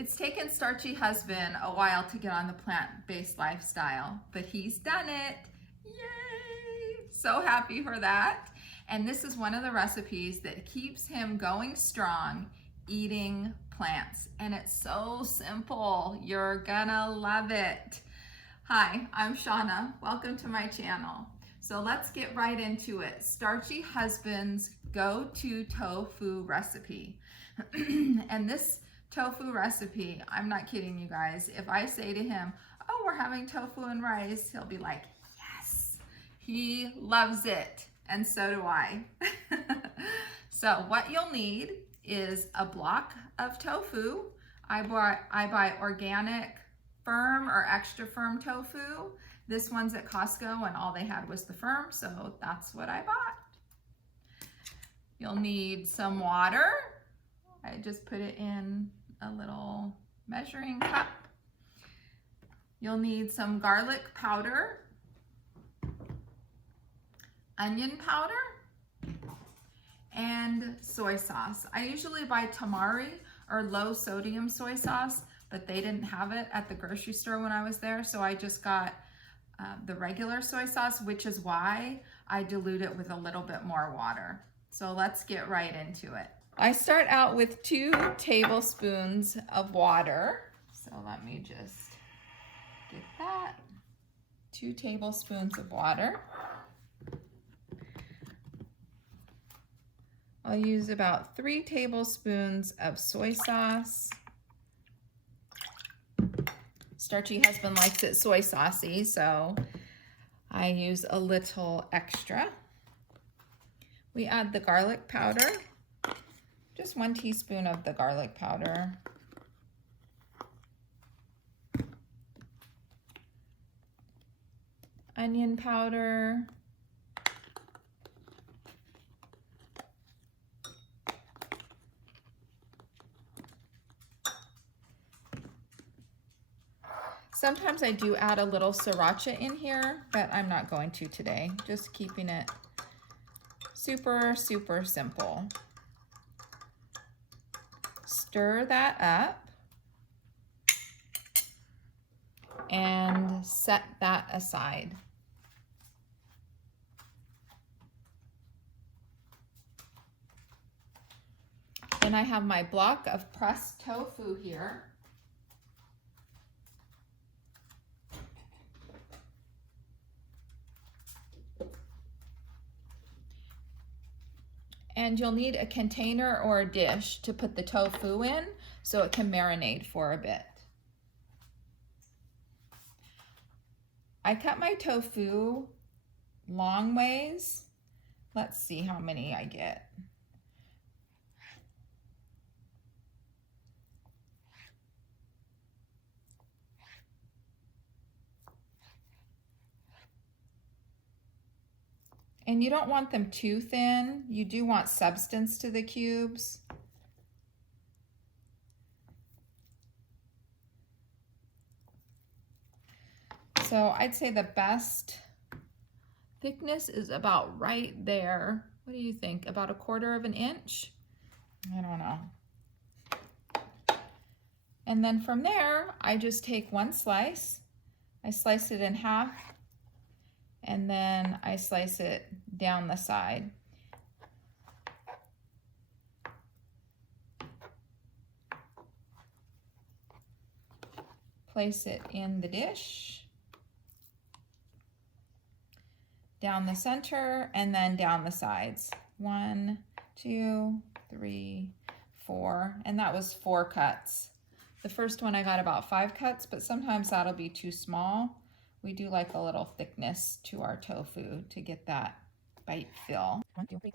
It's taken Starchy husband a while to get on the plant-based lifestyle, but he's done it. Yay! So happy for that. And this is one of the recipes that keeps him going strong, eating plants. And it's so simple. You're gonna love it. Hi, I'm Shauna. Welcome to my channel. So let's get right into it. Starchy husband's go-to tofu recipe. And this tofu recipe, I'm not kidding you guys. If I say to him, oh, we're having tofu and rice, he'll be like, yes. He loves it, and so do I. So what you'll need is a block of tofu. I buy organic, firm or extra firm tofu. This one's at Costco and all they had was the firm, so that's what I bought. You'll need some water. I just put it in a little measuring cup. You'll need some garlic powder, onion powder, and soy sauce. I usually buy tamari or low sodium soy sauce, but they didn't have it at the grocery store when I was there, so I just got the regular soy sauce, which is why I dilute it with a little bit more water. So let's get right into it. I start out with 2 tablespoons of water. So let me just get that. 2 tablespoons of water. I'll use about 3 tablespoons of soy sauce. Starchy husband likes it soy saucy, so I use a little extra. We add the garlic powder. Just 1 teaspoon of the garlic powder. Onion powder. Sometimes I do add a little sriracha in here, but I'm not going to today. Just keeping it super, super simple. Stir that up and set that aside. Then I have my block of pressed tofu here. And you'll need a container or a dish to put the tofu in so it can marinate for a bit. I cut my tofu long ways. Let's see how many I get. And you don't want them too thin. You do want substance to the cubes. So I'd say the best thickness is about right there. What do you think? About 1/4 of an inch? I don't know. And then from there, I just take 1 slice. I slice it in half. And then I slice it down the side. Place it in the dish, down the center, and then down the sides. 1, 2, 3, 4, and that was 4 cuts. The first one I got about 5 cuts, but sometimes that'll be too small. We do like a little thickness to our tofu to get that bite feel. 1, 2, 3,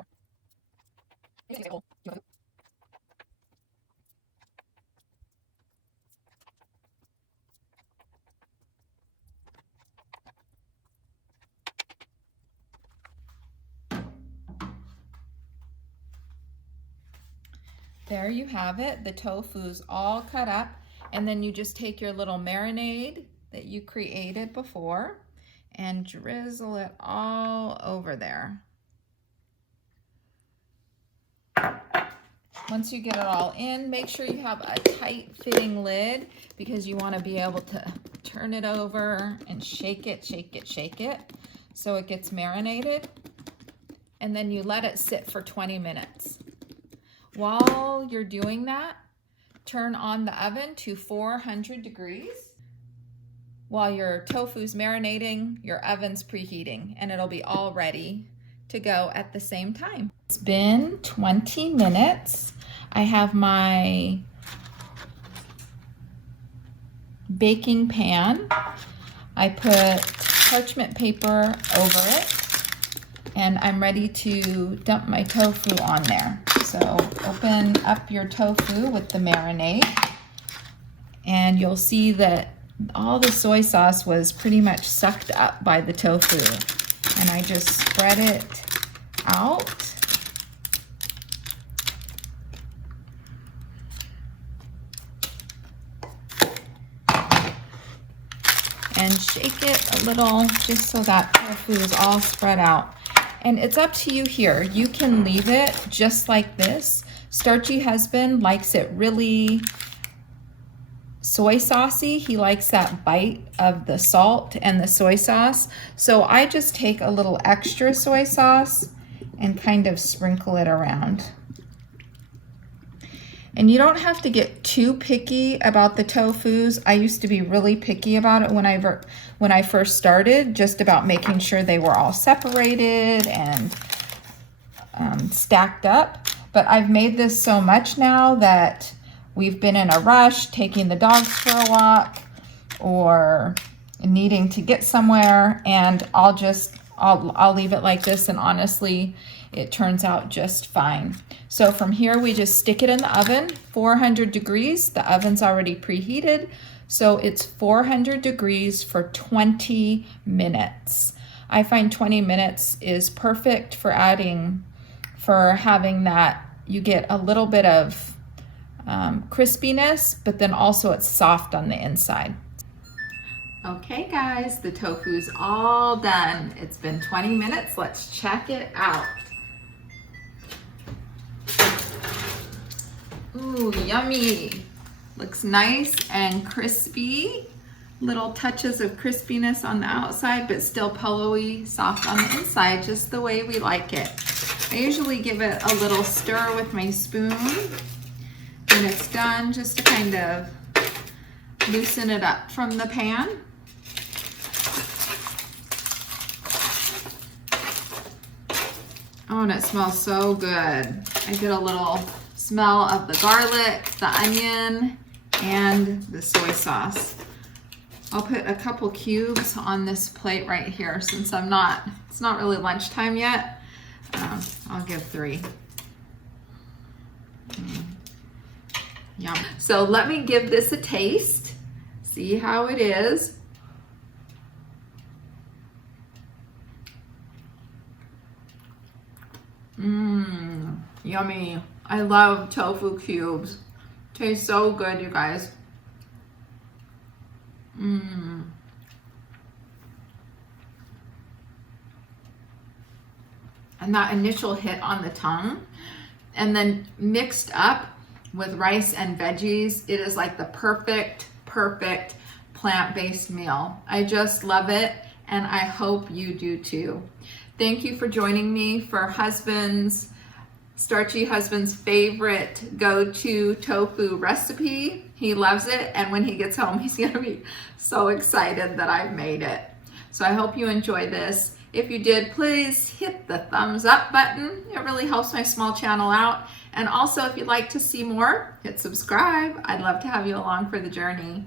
4. There you have it. The tofu's all cut up, and then you just take your little marinade that you created before and drizzle it all over there. Once you get it all in, make sure you have a tight fitting lid because you want to be able to turn it over and shake it so it gets marinated. And then you let it sit for 20 minutes. While you're doing that, turn on the oven to 400 degrees. While your tofu's marinating, your oven's preheating, and it'll be all ready to go at the same time. It's been 20 minutes. I have my baking pan. I put parchment paper over it, and I'm ready to dump my tofu on there. So open up your tofu with the marinade, and you'll see that all the soy sauce was pretty much sucked up by the tofu. And I just spread it out. And shake it a little just so that tofu is all spread out. And it's up to you here. You can leave it just like this. Starchy husband likes it really soy saucy. He likes that bite of the salt and the soy sauce. So I just take a little extra soy sauce and kind of sprinkle it around. And you don't have to get too picky about the tofus. I used to be really picky about it when I first started, just about making sure they were all separated and stacked up. But I've made this so much now that we've been in a rush, taking the dogs for a walk or needing to get somewhere, and I'll leave it like this, and honestly, it turns out just fine. So from here, we just stick it in the oven, 400 degrees. The oven's already preheated, so it's 400 degrees for 20 minutes. I find 20 minutes is perfect for having that. You get a little bit of crispiness, but then also it's soft on the inside. Okay guys, the tofu's all done. It's been 20 minutes. Let's check it out. Ooh, yummy. Looks nice and crispy. Little touches of crispiness on the outside, but still pillowy, soft on the inside, just the way we like it. I usually give it a little stir with my spoon when it's done, just to kind of loosen it up from the pan. Oh, and it smells so good. I get a little smell of the garlic, the onion, and the soy sauce. I'll put a couple cubes on this plate right here since it's not really lunchtime yet. I'll give 3. Yum. So let me give this a taste, see how it is. Yummy. I love tofu cubes. Tastes so good, you guys. And that initial hit on the tongue, and then mixed up with rice and veggies, it is like the perfect plant-based meal. I just love it, and I hope you do too. Thank you for joining me for Starchy husband's favorite go-to tofu recipe. He loves it, and when he gets home, he's gonna be so excited that I've made it. So I hope you enjoy this. If you did, please hit the thumbs up button. It really helps my small channel out. And also, if you'd like to see more, hit subscribe. I'd love to have you along for the journey.